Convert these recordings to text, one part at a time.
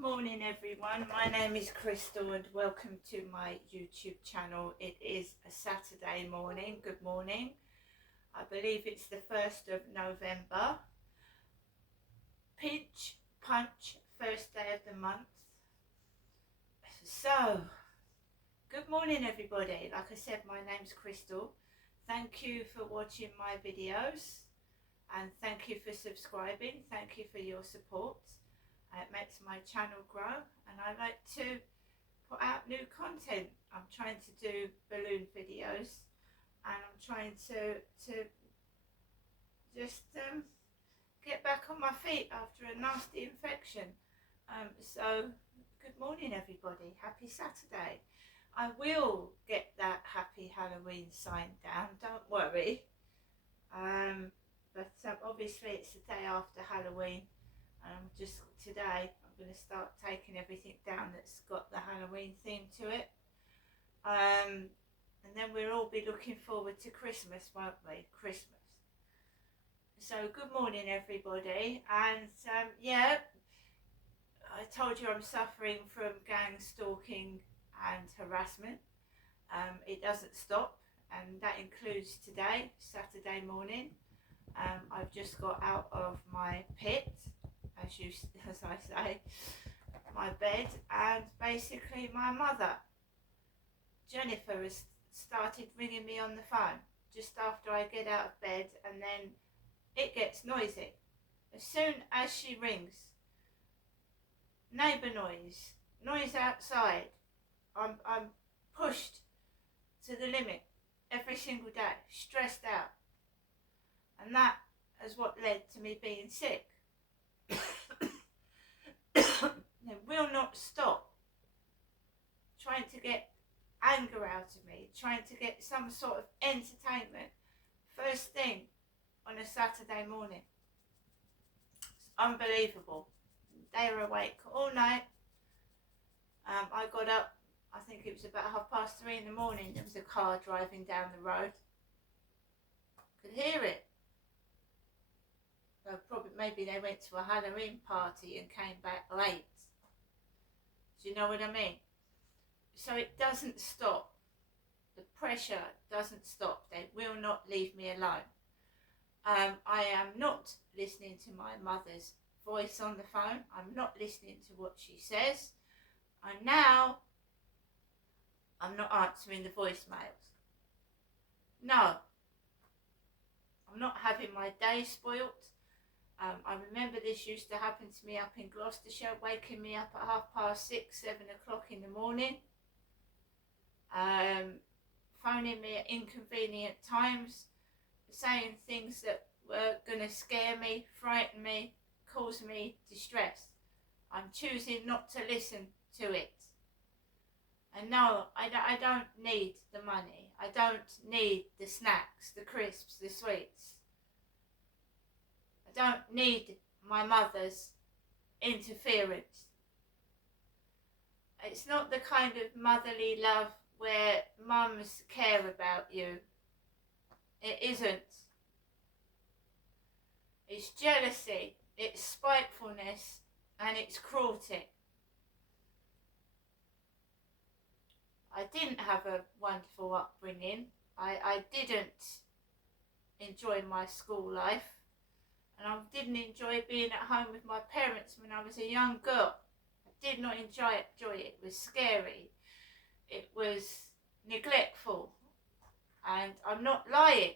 Morning everyone, my name is Crystal and welcome to my YouTube channel. It is a Saturday morning. Good morning. I believe it's the 1st of November. Pinch, punch, first day of the month. So, good morning everybody. Like I said, my name's Crystal. Thank you for watching my videos and thank you for subscribing. Thank you for your support. It makes my channel grow and I like to put out new content. I'm trying to do balloon videos and I'm trying to just get back on my feet after a nasty infection. So good morning everybody, happy Saturday. I will get that happy Halloween sign down, don't worry. But obviously it's the day after Halloween. Just today I'm going to start taking everything down that's got the Halloween theme to it, and then we'll all be looking forward to Christmas, won't we? Christmas. So good morning everybody, and yeah, I told you I'm suffering from gang stalking and harassment. It doesn't stop, and that includes today, Saturday morning. I've just got out of my pit, as I say, my bed, and basically my mother, Jennifer, has started ringing me on the phone just after I get out of bed, and then it gets noisy. As soon as she rings, neighbour noise outside. I'm pushed to the limit every single day, stressed out, and that is what led to me being sick. They will not stop trying to get anger out of me, trying to get some sort of entertainment first thing on a Saturday morning. It's unbelievable. They were awake all night. I got up, I think it was about 3:30 in the morning. There was a car driving down the road. Could hear it. Probably maybe they went to a Halloween party and came back late. Do you know what I mean? So it doesn't stop. The pressure doesn't stop. They will not leave me alone. I am not listening to my mother's voice on the phone. I'm not listening to what she says. And now I'm not answering the voicemails. No. I'm not having my day spoilt. I remember this used to happen to me up in Gloucestershire, waking me up at 6:30, 7 o'clock in the morning, phoning me at inconvenient times, saying things that were going to scare me, frighten me, cause me distress. I'm choosing not to listen to it. And no, I don't need the money. I don't need the snacks, the crisps, the sweets. I don't need my mother's interference. It's not the kind of motherly love where mums care about you. It isn't. It's jealousy, it's spitefulness, and it's cruelty. I didn't have a wonderful upbringing. I didn't enjoy my school life. And I didn't enjoy being at home with my parents when I was a young girl. I did not enjoy it. It was scary. It was neglectful. And I'm not lying.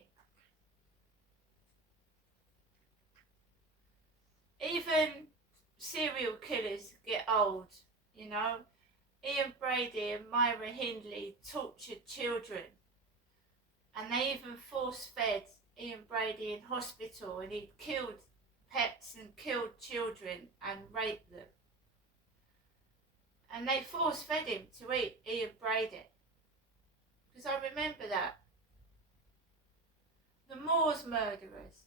Even serial killers get old, you know. Ian Brady and Myra Hindley tortured children. And they even force-fed Ian Brady in hospital, and he'd killed pets and killed children and raped them. And they force-fed him to eat Ian Brady. Because I remember that. The Moors murderers.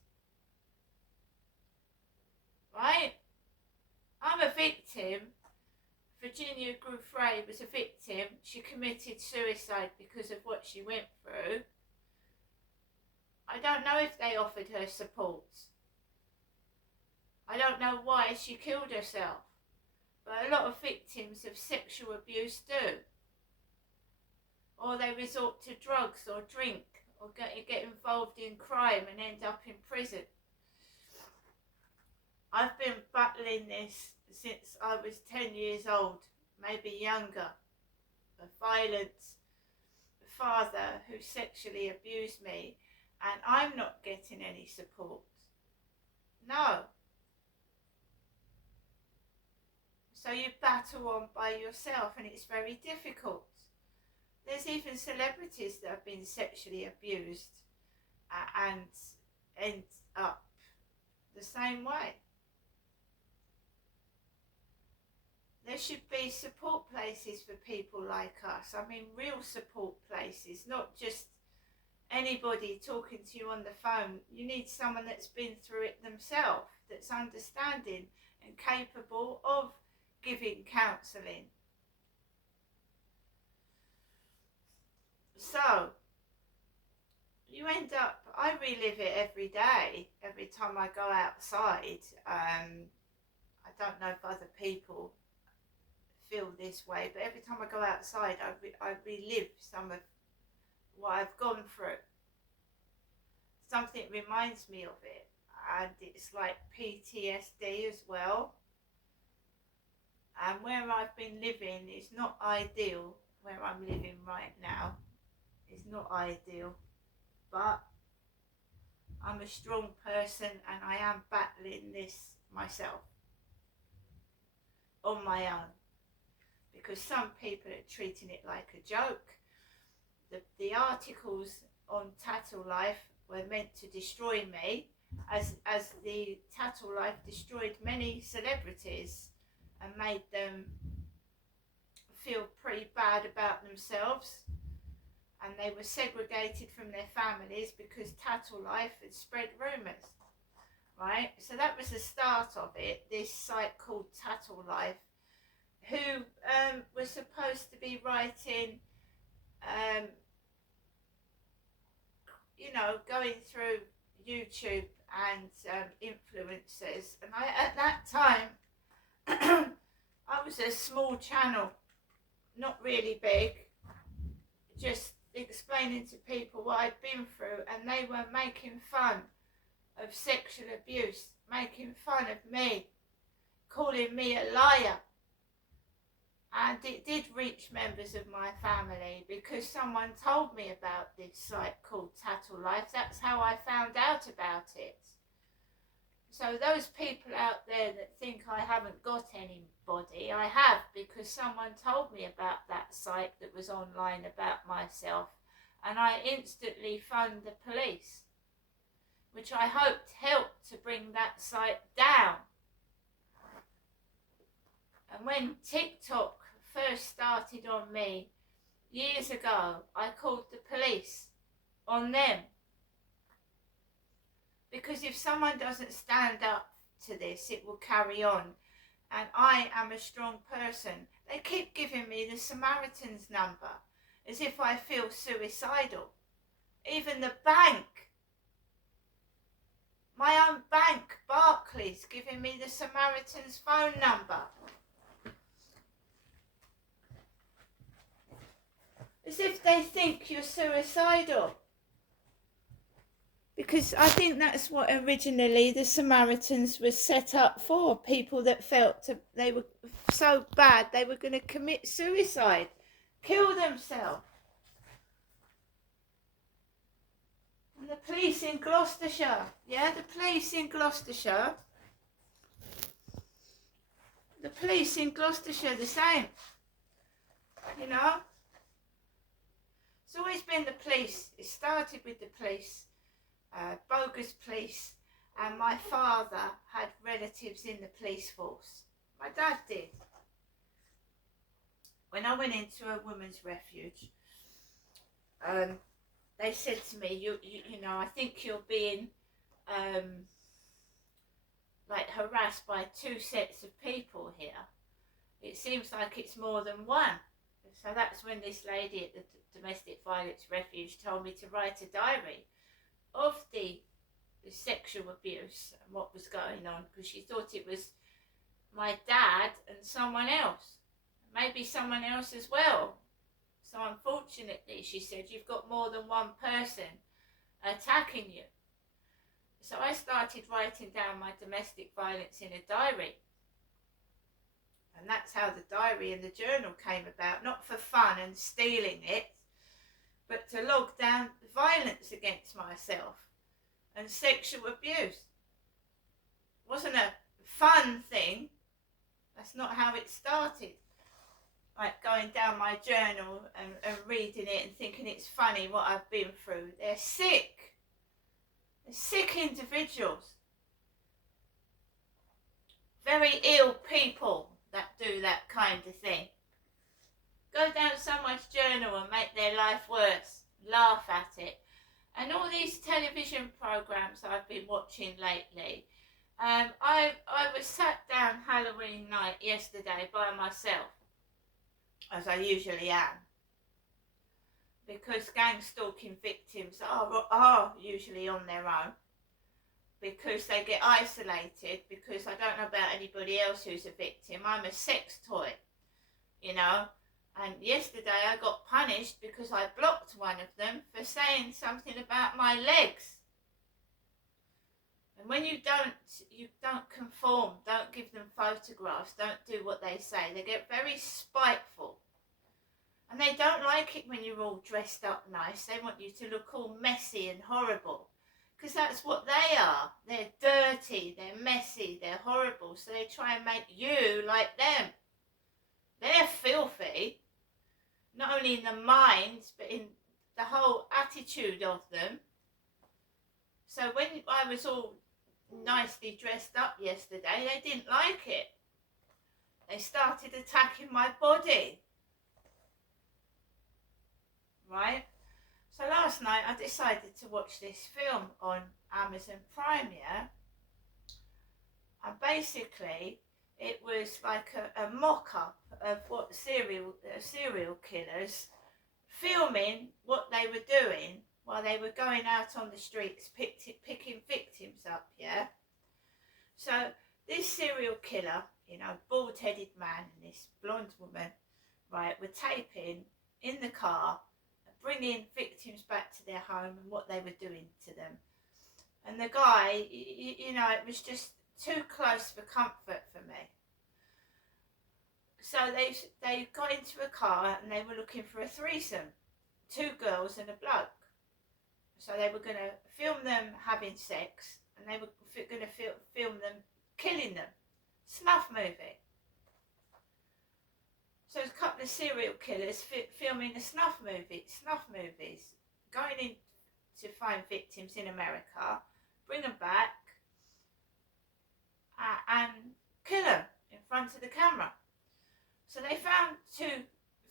Right? I'm a victim. Virginia Giuffre was a victim. She committed suicide because of what she went through. I don't know if they offered her support. I don't know why she killed herself. But a lot of victims of sexual abuse do. Or they resort to drugs or drink or get involved in crime and end up in prison. I've been battling this since I was 10 years old, maybe younger. A violent father who sexually abused me, and I'm not getting any support. No. So you battle on by yourself, and it's very difficult. There's even celebrities that have been sexually abused and end up the same way. There should be support places for people like us. I mean, real support places, not just anybody talking to you on the phone. You need someone that's been through it themselves, that's understanding and capable of giving counselling. So, you end up, I relive it every day, every time I go outside. I don't know if other people feel this way, but every time I go outside, I relive some of what I've gone through. Something reminds me of it, and it's like PTSD as well. And where I've been living is not ideal. Where I'm living right now is not ideal, but I'm a strong person and I am battling this myself on my own, because some people are treating it like a joke. The articles on Tattle Life were meant to destroy me, as the Tattle Life destroyed many celebrities and made them feel pretty bad about themselves, and they were segregated from their families because Tattle Life had spread rumours, right? So that was the start of it, this site called Tattle Life, who was supposed to be writing, going through YouTube and influencers. And at that time, I was a small channel, not really big, just explaining to people what I'd been through, and they were making fun of sexual abuse, making fun of me, calling me a liar. And it did reach members of my family because someone told me about this site called Tattle Life. That's how I found out about it. So those people out there that think I haven't got anybody, I have, because someone told me about that site that was online about myself, and I instantly phoned the police, which I hoped helped to bring that site down. And when TikTok first started on me years ago, I called the police on them. Because if someone doesn't stand up to this, it will carry on. And I am a strong person. They keep giving me the Samaritan's number as if I feel suicidal. Even the bank, my own bank, Barclays, giving me the Samaritan's phone number. As if they think you're suicidal. Because I think that's what originally the Samaritans was set up for. People that felt they were so bad they were going to commit suicide, kill themselves. And the police in Gloucestershire, the police in Gloucestershire, the same, It's always been the police. It started with the police. Bogus police, and my father had relatives in the police force. My dad did. When I went into a women's refuge, they said to me, you know, I think you're being harassed by two sets of people here. It seems like it's more than one. So that's when this lady at the domestic violence refuge told me to write a diary of the sexual abuse and what was going on, because she thought it was my dad and someone else, maybe someone else as well. So unfortunately, she said, you've got more than one person attacking you. So I started writing down my domestic violence in a diary. And that's how the diary and the journal came about, not for fun and stealing it, but to log down violence against myself and sexual abuse. It wasn't a fun thing. That's not how it started. Like going down my journal and reading it and thinking it's funny what I've been through. They're sick. They're sick individuals. Very ill people that do that kind of thing. Go down someone's journal and make their life worse. Laugh at it. And all these television programs I've been watching lately. I was sat down Halloween night yesterday by myself, as I usually am, because gang stalking victims are usually on their own, because they get isolated, because I don't know about anybody else who's a victim. I'm a sex toy, you know. And yesterday I got punished because I blocked one of them for saying something about my legs. And when you don't conform, don't give them photographs, don't do what they say, they get very spiteful. And they don't like it when you're all dressed up nice. They want you to look all messy and horrible. Because that's what they are. They're dirty, they're messy, they're horrible. So they try and make you like them. They're filthy. Not only in the minds, but in the whole attitude of them. So when I was all nicely dressed up yesterday, they didn't like it. They started attacking my body. Right? So last night I decided to watch this film on Amazon Prime, yeah? And basically it was like a mock-up of what serial killers filming what they were doing while they were going out on the streets picking victims up, yeah? So this serial killer, you know, bald-headed man and this blonde woman, right, were taping in the car, bringing victims back to their home and what they were doing to them. And the guy, you know, it was just too close for comfort for me. So they got into a car and they were looking for a threesome, 2 girls and a bloke. So they were going to film them having sex, and they were going to film them killing them. Snuff movie. So there's a couple of serial killers filming snuff movies, going in to find victims in America, bring them back, and kill them in front of the camera. So they found 2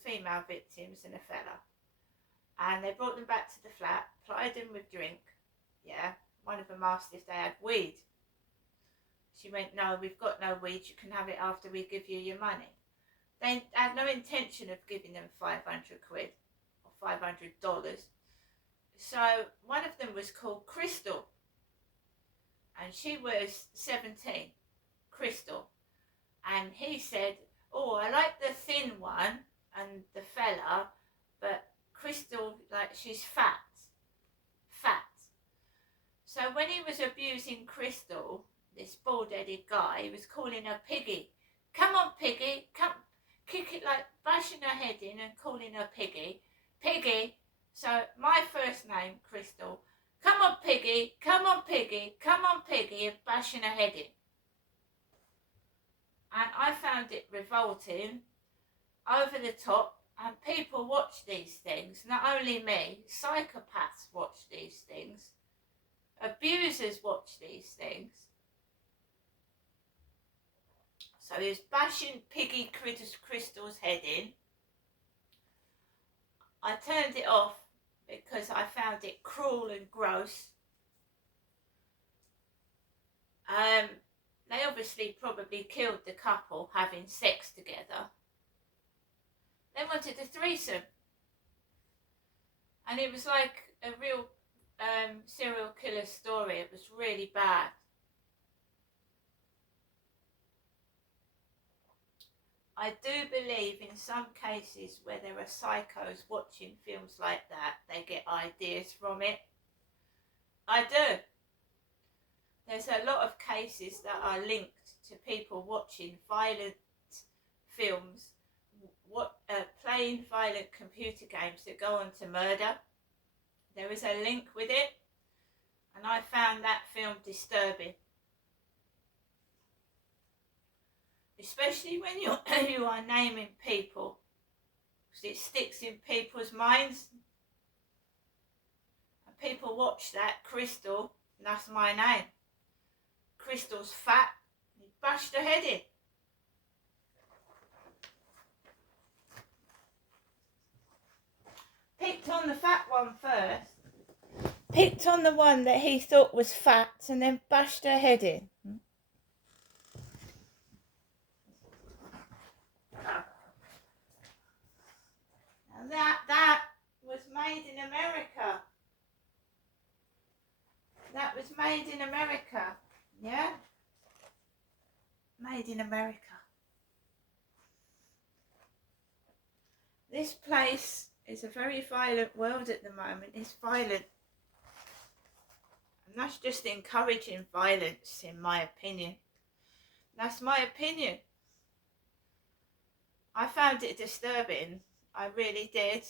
female victims and a fella, and they brought them back to the flat, plied them with drink. Yeah, one of them asked if they had weed. She went, no, we've got no weed, you can have it after we give you your money. They had no intention of giving them 500 quid or $500. So one of them was called Crystal, and she was 17, Crystal. And he said, oh, I like the thin one and the fella, but Crystal, like, she's fat. So when he was abusing Crystal, this bald-headed guy, he was calling her Piggy. Come on, Piggy, come. Kick it, like bashing her head in and calling her Piggy. Piggy. So my first name, Crystal. Come on, Piggy, come on, Piggy, come on, Piggy, and bashing her head in. And I found it revolting, over the top, and people watch these things. Not only me, psychopaths watch these things. Abusers watch these things. So he was bashing Piggy Crystal's head in. I turned it off because I found it cruel and gross. They obviously probably killed the couple having sex together. They wanted a threesome. And it was like a real serial killer story. It was really bad. I do believe in some cases where there are psychos watching films like that, they get ideas from it. I do. There's a lot of cases that are linked to people watching violent films, playing violent computer games that go on to murder. There is a link with it, and I found that film disturbing. Especially when you are naming people, because it sticks in people's minds. And people watch that, Crystal, and that's my name. Crystal's fat, he bashed her head in. Picked on the fat one first. Picked on the one that he thought was fat and then bashed her head in. Now that was made in America. That was made in America. Yeah? Made in America. This place is a very violent world at the moment. It's violent. And that's just encouraging violence, in my opinion. That's my opinion. I found it disturbing. I really did.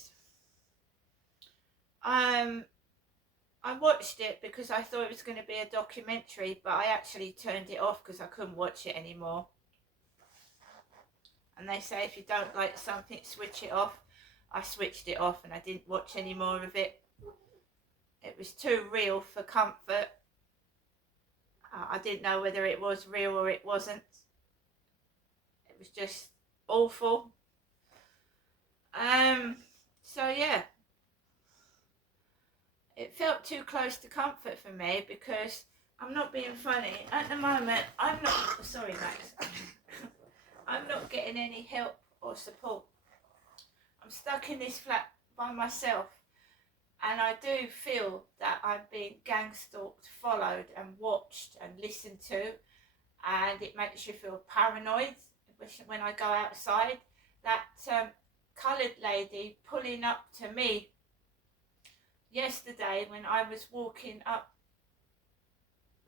I watched it because I thought it was going to be a documentary, but I actually turned it off because I couldn't watch it anymore. And they say if you don't like something, switch it off. I switched it off and I didn't watch any more of it. It was too real for comfort. I didn't know whether it was real or it wasn't. It was just awful. So yeah, it felt too close to comfort for me because I'm not being funny. At the moment, I'm not, sorry Max, I'm not getting any help or support. I'm stuck in this flat by myself and I do feel that I'm being gang-stalked, followed and watched and listened to, and it makes you feel paranoid when I go outside. That coloured lady pulling up to me yesterday when I was walking up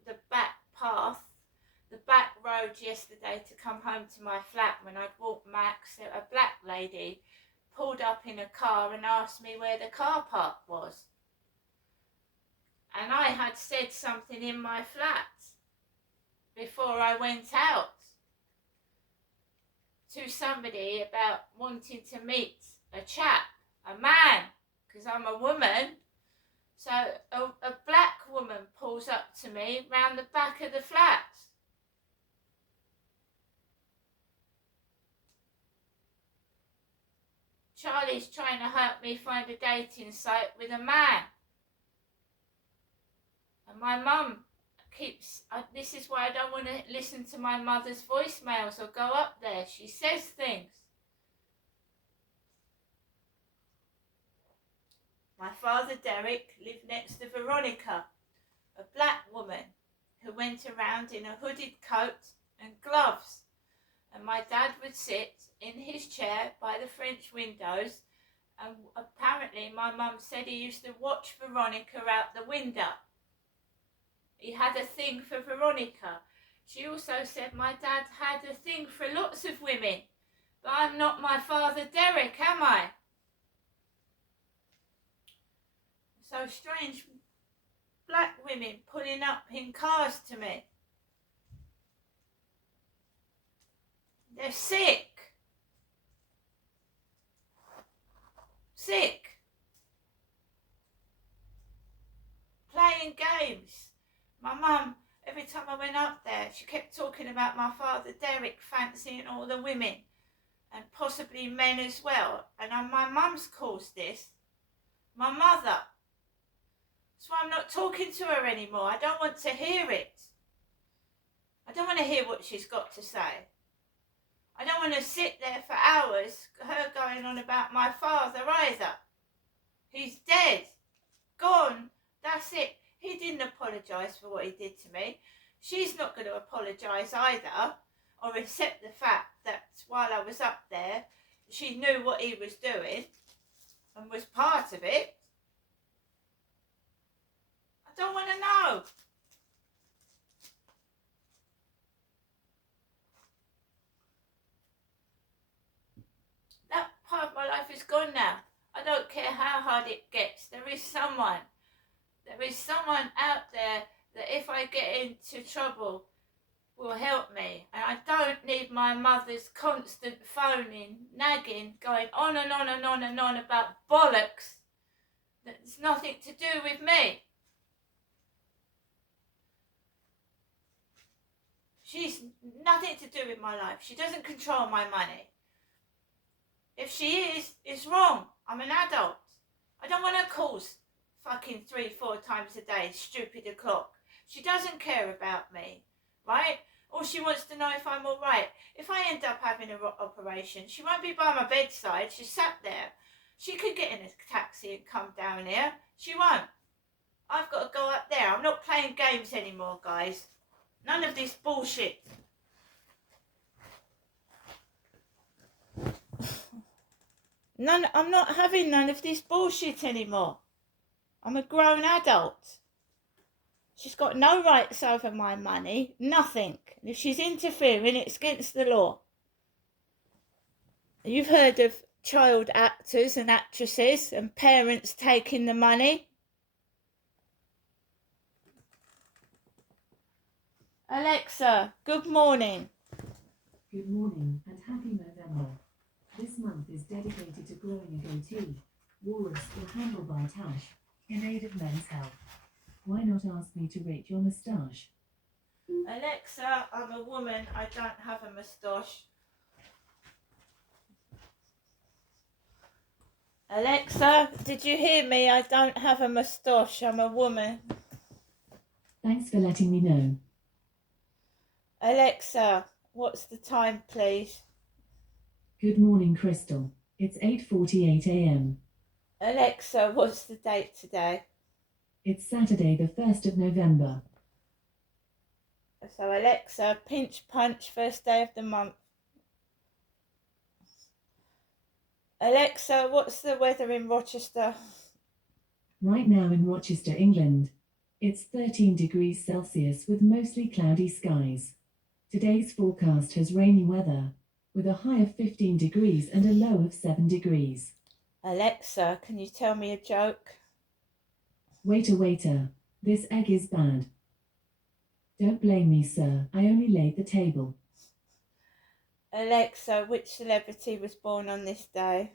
the back path, the back road yesterday to come home to my flat, when I'd walked Max, a black lady pulled up in a car and asked me where the car park was. And I had said something in my flat before I went out to somebody about wanting to meet a chap, a man, because I'm a woman. So a black woman pulls up to me round the back of the flat. Charlie's trying to help me find a dating site with a man. And my mum keeps, this is why I don't want to listen to my mother's voicemails or go up there. She says things. My father, Derek, lived next to Veronica, a black woman who went around in a hooded coat and gloves. And my dad would sit in his chair by the French windows, and apparently my mum said he used to watch Veronica out the window. He had a thing for Veronica. She also said my dad had a thing for lots of women. But I'm not my father Derek, am I? So strange black women pulling up in cars to me. They're sick. Sick. Playing games. My mum, every time I went up there, she kept talking about my father Derek fancying all the women and possibly men as well. And my mum's caused this. My mother. That's why I'm not talking to her anymore. I don't want to hear it. I don't want to hear what she's got to say. I don't want to sit there for hours, her going on about my father either. He's dead. Gone. That's it. He didn't apologise for what he did to me. She's not going to apologise either, or accept the fact that while I was up there. She knew what he was doing and was part of it. I don't want to know. That part of my life is gone now. I don't care how hard it gets. There is someone out there that if I get into trouble will help me. And I don't need my mother's constant phoning, nagging, going on and on and on and on about bollocks that's nothing to do with me. She's nothing to do with my life. She doesn't control my money. If she is, it's wrong. I'm an adult. I don't want to calls fucking 3-4 times a day, stupid o'clock. She doesn't care about me, right? All she wants to know if I'm all right. If I end up having an operation, she won't be by my bedside. She's sat there. She could get in a taxi and come down here. She won't. I've got to go up there. I'm not playing games anymore, guys. None of this bullshit. I'm not having none of this bullshit anymore. I'm a grown adult. She's got no rights over my money, nothing. And if she's interfering, it's against the law. You've heard of child actors and actresses and parents taking the money. Alexa, good morning. Good morning and happy November. This month is dedicated to growing a goatee, walrus or handlebar tash, in aid of men's health. Why not ask me to rate your moustache? Alexa, I'm a woman. I don't have a moustache. Alexa, did you hear me? I don't have a moustache. I'm a woman. Thanks for letting me know. Alexa, what's the time, please? Good morning, Crystal. It's 8:48 a.m. Alexa, what's the date today? It's Saturday, the 1st of November. So Alexa, pinch punch, first day of the month. Alexa, what's the weather in Rochester? Right now in Rochester, England, it's 13 degrees Celsius with mostly cloudy skies. Today's forecast has rainy weather, with a high of 15 degrees and a low of 7 degrees. Alexa, can you tell me a joke? Waiter, this egg is bad. Don't blame me, sir. I only laid the table. Alexa, which celebrity was born on this day?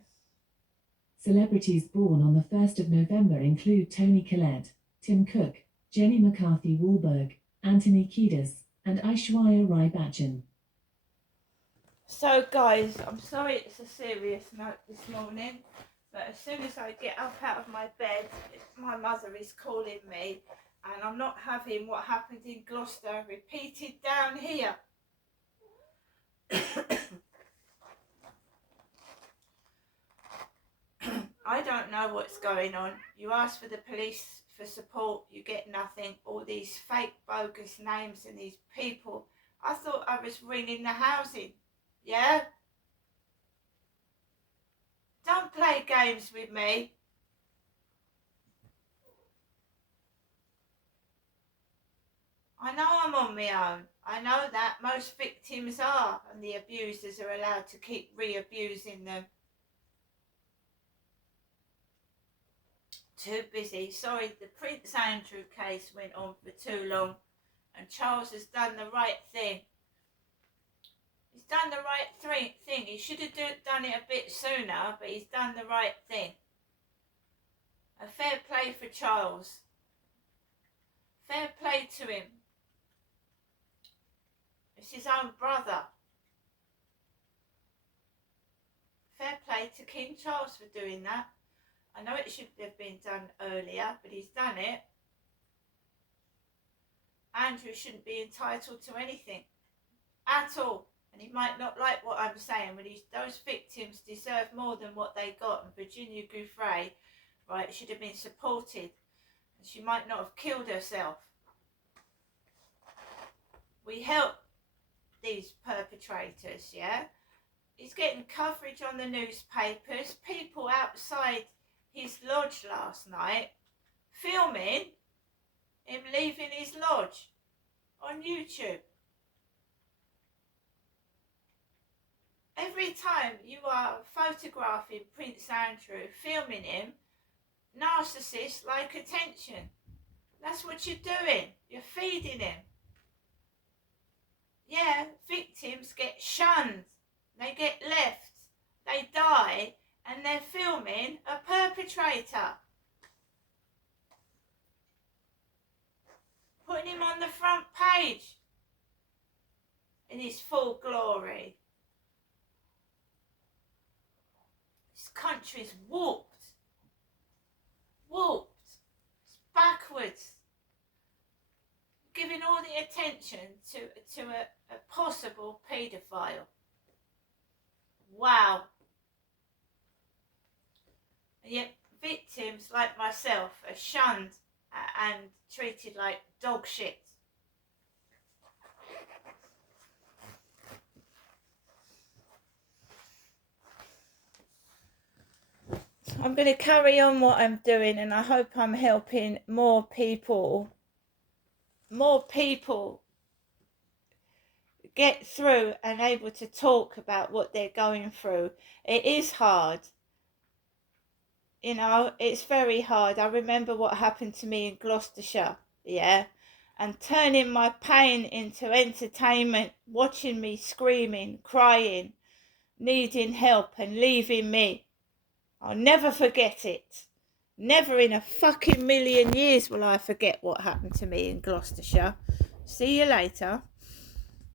Celebrities born on the 1st of November include Toni Collette, Tim Cook, Jenny McCarthy Wahlberg, Anthony Kiedis, and Aishwarya Rai Bachchan. So guys, I'm sorry it's a serious note this morning, but as soon as I get up out of my bed, my mother is calling me, and I'm not having what happened in Gloucester repeated down here. I don't know what's going on. You ask for the police for support, you get nothing. All these fake bogus names and these people. I thought I was ringing the housing. Yeah? Don't play games with me. I know I'm on my own. I know that most victims are, and the abusers are allowed to keep re-abusing them. Too busy. Sorry, the Prince Andrew case went on for too long, and Charles has done the right thing. He's done the right thing. He should have done it a bit sooner, but he's done the right thing. A fair play for Charles. Fair play to him. It's his own brother. Fair play to King Charles for doing that. I know it should have been done earlier, but he's done it. Andrew shouldn't be entitled to anything at all. And he might not like what I'm saying, but those victims deserve more than what they got. And Virginia Giuffre, right, should have been supported. And she might not have killed herself. We help these perpetrators, yeah? He's getting coverage on the newspapers. People outside his lodge last night filming him leaving his lodge on YouTube. Every time you are photographing Prince Andrew, filming him, narcissists like attention. That's what you're doing. You're feeding him. Yeah, victims get shunned. They get left. They die, and they're filming a perpetrator. Putting him on the front page in his full glory. This country's warped. It's backwards. Giving all the attention to a possible paedophile. Wow. And yet victims like myself are shunned and treated like dog shit. I'm going to carry on what I'm doing, and I hope I'm helping more people get through and able to talk about what they're going through. It is hard. You know, it's very hard. I remember what happened to me in Gloucestershire, yeah? And turning my pain into entertainment, watching me screaming, crying, needing help and leaving me. I'll never forget it. Never in a fucking million years will I forget what happened to me in Gloucestershire. See you later.